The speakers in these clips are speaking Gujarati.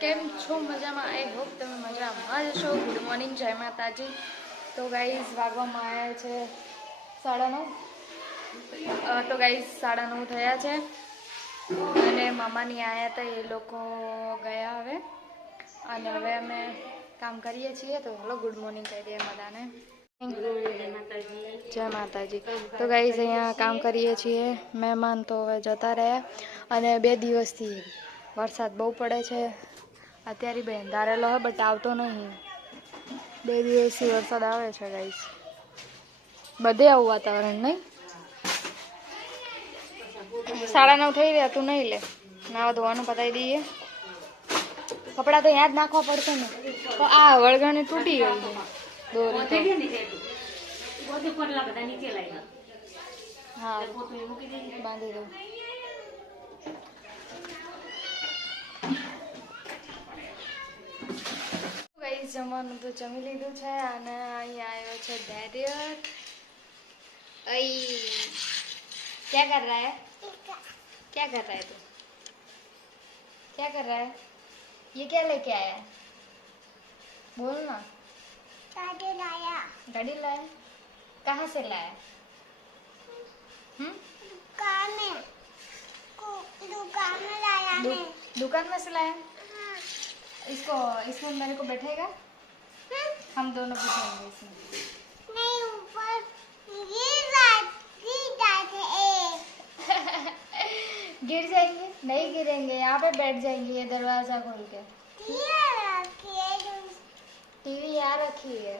કેમ છો મજામાં? આઈ હોપ તમે મજામાં જ છો. ગુડ મોર્નિંગ, જય માતાજી. તો ગાઈઝ વાગવામાં આવ્યા છે 9:30. તો ગાઈઝ 9:30 થયા છે અને મામાની આવ્યા હતા, એ લોકો ગયા હવે. અને હવે અમે કામ કરીએ છીએ. તો હલો ગુડ મોર્નિંગ કહી દઈએ બધાને. જય માતાજી. તો ગાઈઝ અહીંયા કામ કરીએ છીએ. મહેમાન તો હવે જતા રહ્યા અને 2 દિવસથી વરસાદ બહુ પડે છે. અત્યારે બેન ધારેલો હોય બટ આવતો નહીં. 2 દિવસથી વરસાદ આવે છે ગાઈઝ. બધે આવું વાતાવરણ નહીં. 9:30 થઈ રહ્યા. તું નહીં લે, નાવા ધોવાનું પતાવી દઈએ. કપડાં તો યાદ નાખવા પડશે ને. તો આ વળગાને તૂટી ગઈ છે હા બાંધી દઉં. ગાઈસ જમવાનું તો જમી લીધું છે અને અહીંયા આવ્યો છે ડેરિયર. क्या कर रहा है? क्या कर रहा है तू? क्या कर रहा है? ये क्या लेके आया है? बोल ना. गाड़ी लाया. गाड़ी लाया? कहाँ से लाया? दुकान में. दुकान में लाया है. दुकान में से लाया? हाँ. इसमें मेरे को बैठेगा? हम दोनों बैठेंगे इसमें. नहीं ऊपर गिर जाएंगे? नहीं गिरेंगे, यहाँ पे बैठ जाएंगे ये दरवाजा खोल के. टीवी यहाँ रखी है.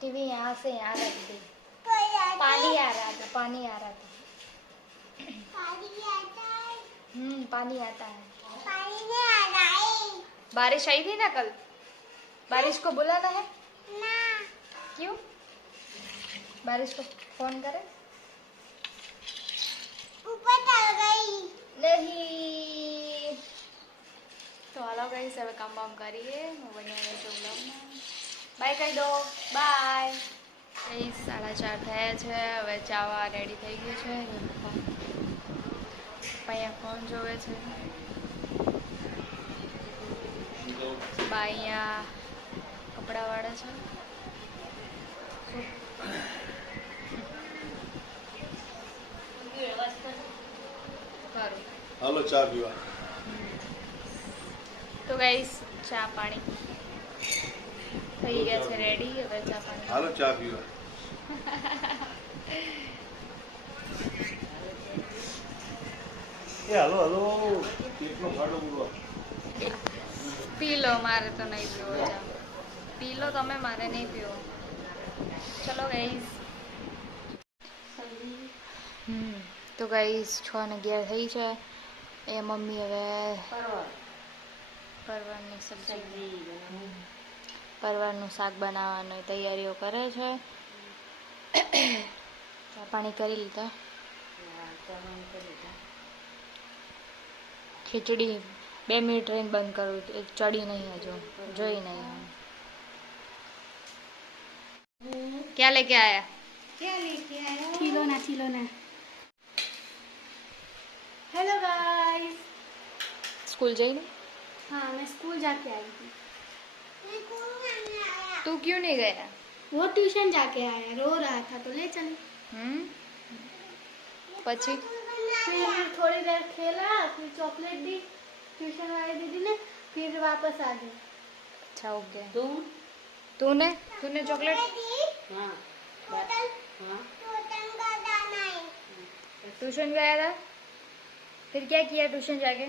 टीवी यहाँ से यहाँ रख दी. पानी आ रहा था. पानी आता है. पानी आता है. बारिश आई थी ना कल. बारिश को बुलाना है ना. क्यों? बारिश को फोन करे. ऊपर चल गई. नहीं. तो हेलो गाइस, હવે કામ બામ કરીએ. હું બનાવીને જો બ્લોગમાં બાય કહી દો. Bye guys. 4:30 થયા છે. હવે ચાવા રેડી થઈ ગયું છે. અહીંયા ફોન જોવે છે. બા અહીંયા કપડાં વાળે છે. હાલો ચા પીવા. તો ગાઈસ ચા પાણી થઈ ગયા છે રેડી. હવે ચા પાણી હાલો ચા પીવા. એ હાલો હાલો કેટલો ખાડો પૂરો. પી લો. મારે તો નહીં પીવો ચા. પી લો તમે, મારે નહીં પીવો. ચલો ગાઈસ. તો ગાઈસ 6:11 થઈ છે. એ મમ્મી હવે પરવળની સબ્જી પરવળનું શાક બનાવવાની તૈયારીઓ કરે છે. ચા પાણી કરી લીધા. ખીચડી 2 મિનિટ રહીને બંધ કરું. ચડી નહીં હજુ, જોઈ નહીં. क्या लेके आया? क्या लेके आया? खिलौना. Hello guys. स्कूल जाइए. हाँ, मैं स्कूल जाके आई थी. तू क्यों नहीं गया? वो ट्यूशन जाके आया, रो रहा था तो ले चले. પછી फिर थोड़ी देर खेला, फिर चॉकलेट दी ट्यूशन वाली दीदी ने, फिर वापस आ गए. अच्छा हो गया. तूने चॉकलेट? हाँ. ट्यूशन गया था. फिर क्या किया ट्यूशन जाके?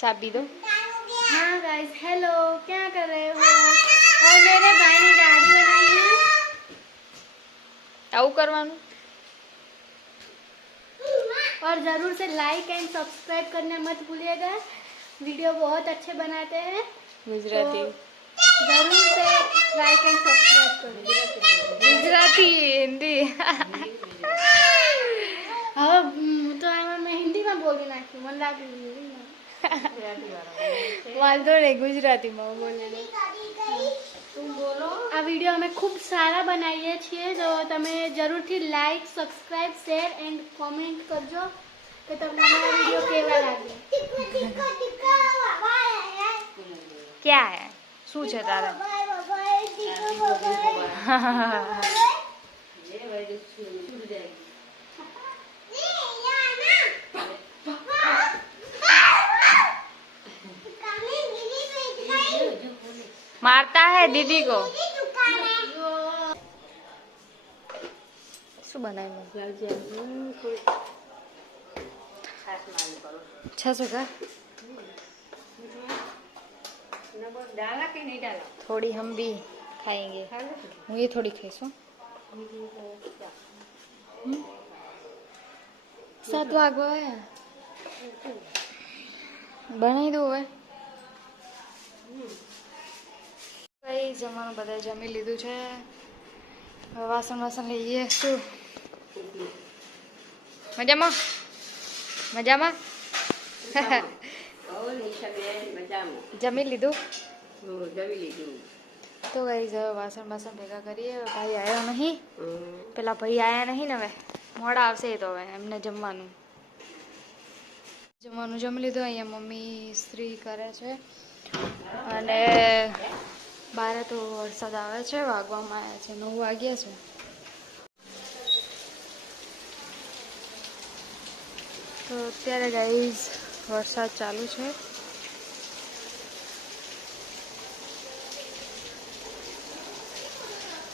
चाबी दो. हाँ गाइस, हेलो. क्या कर रहे हो? और मेरे भाई ने गाड़ी बनाई है. આવું કરવાનું. और ज़रूर से लाइक एंड सब्सक्राइब करना मत भूलिएगा. वीडियो बहुत अच्छे बनाते हैं. गुजराती. जरूर से लाइक एंड सब्सक्राइब करो. गुजराती हिंदी. हाँ, तो मैं हिंदी में बोली नाखी. मन लागे વાંધો નહીં, ગુજરાતીમાં બોલે. तुम बोलो. આ વિડીયો અમે ખૂબ સારા બનાવીએ છીએ. તો તમે જરૂરથી like subscribe share and comment કરજો કે તમને અમારા વિડીયો કેવા લાગે. ક્યાં હે શું છે તારે? मारता है दीदी को. શું બનાવ્યું? छसो का थोड़ी हम भी खाएंगे. હું ये थोड़ी खाईશું. 7 વાગવા આવ્યા. બનાવી દઉં હવે. ભાઈ જમવાનું બધા જમી લીધું છે. હવે વાસણ લઈએ. શું મજામાં? મજામાં? જમી લીધું? તો ગાઈઝ હવે વાસણ ભેગા કરીએ. ભાઈ આવ્યો નહીં. પેલા ભાઈ આવ્યા નહીં ને, હવે મોડા આવશે તો હવે એમને જમવાનું જમી લીધું. અહીંયા મમ્મી ઇસ્ત્રી કરે છે અને બહાર તો વરસાદ આવે છે. વાગવામાં આવ્યા છે 9 વાગ્યા છે. તો અત્યારે ગાઈઝ વરસાદ ચાલુ છે.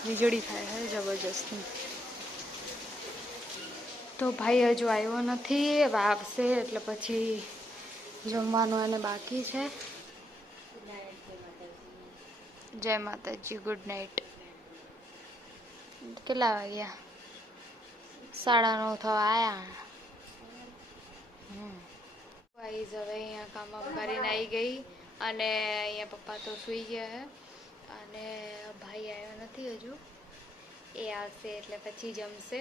વીજળી થાય છે જબરજસ્તી. તો ભાઈ હજુ આવ્યો નથી. હવે આવશે એટલે પછી જમવાનું એને બાકી છે. જય માતાજી. Good night. કેટલા વાગ્યા? 9:30 થવા આવ્યા. ગાઈઝ હવે અહીંયા કામ કરીને આવી ગઈ અને અહીંયા પપ્પા તો સૂઈ ગયા છે અને ભાઈ આવ્યો નથી હજુ. એ આવશે એટલે પછી જમશે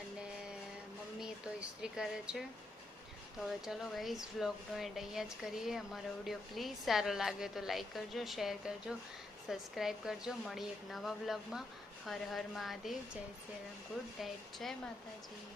અને મમ્મી તો ઇસ્ત્રી કરે છે. તો હવે ચલો ગાઈઝ વ્લોગનો એન્ડ અહીંયા જ કરીએ. અમારો વિડીયો પ્લીઝ સારો લાગે તો લાઈક કરજો, શેર કરજો, સબસ્ક્રાઈબ કરજો. મળીએ એક નવા વ્લોગમાં. હર હર મહાદેવ. જય શ્રી રામ. Good night. જય માતાજી.